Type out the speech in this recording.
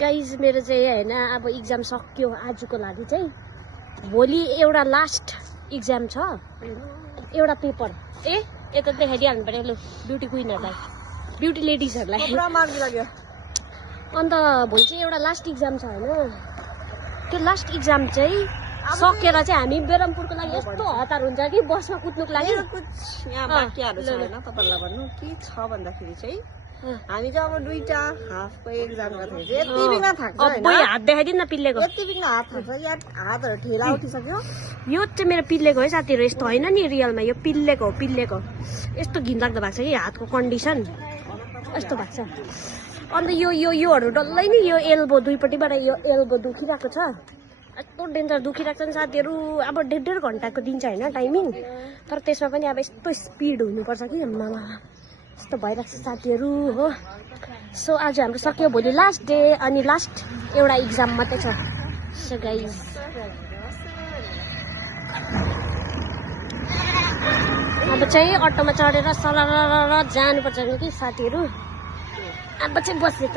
guys मेरो चाहिँ हैन अब एक्जाम सक्यो आजको लागि चाहिँ भोलि एउटा लास्ट एक्जाम छ एउटा पेपर यता देखाइदिइहाल्नु पर्यो लु ब्युटी क्विनहरुलाई ब्युटी लेडिजहरुलाई पुरा मार्गी लाग्यो अन्त भोलि चाहिँ एउटा लास्ट एक्जाम छ हैन त्यो लास्ट एक्जाम चाहिँ सकेर चाहिँ हामी बेरमपुरको लागि यस्तो हतार हुन्छ कि बसमा कुद्नुको लागि यहाँ बाँकीहरु छ हैन तपाईहरुलाई भन्नु के छ भन्दाखेरि चाहिँ हामी चाहिँ अब दुईटा हाफको एक्जाम गर्दै चाहिँ यति बिना थाक्छ हैन अब हात देखाइदिन न पिल्लेको यति बिना हात थाक्छ यार हातहरु ठेला उठिसक्यो यो चाहिँ मेरो पिल्लेको है साथीहरु यस्तो हैन नि रियलमा यो पिल्लेको यस्तो घिनलाग्दो भएको छ कि हातको कन्डिसन यस्तो भएको छ अन्त योहरु डल्लै नि यो एल्बो दुईपट्टिबाट यो एल्बो दुखिरहेको छ यस्तो डेन्जर दुखिरहेको छ नि साथीहरु अब 1.5 घण्टाको दिन्छ हैन टाइमिङ तर त्यसमा पनि अब यस्तो स्पिड हुनुपर्छ कि आम्मामा यस्तो भइरहेको छ साथीहरु हो सो आज हाम्रो सक्यो भोलि लास्ट डे अनि लास्ट एउटा एक्जाम मात्रै छ सो गाइस अब चाहिँ अटोमा चढेर सरर जानुपर्छ कि साथीहरु अब चाहिँ बस्ने त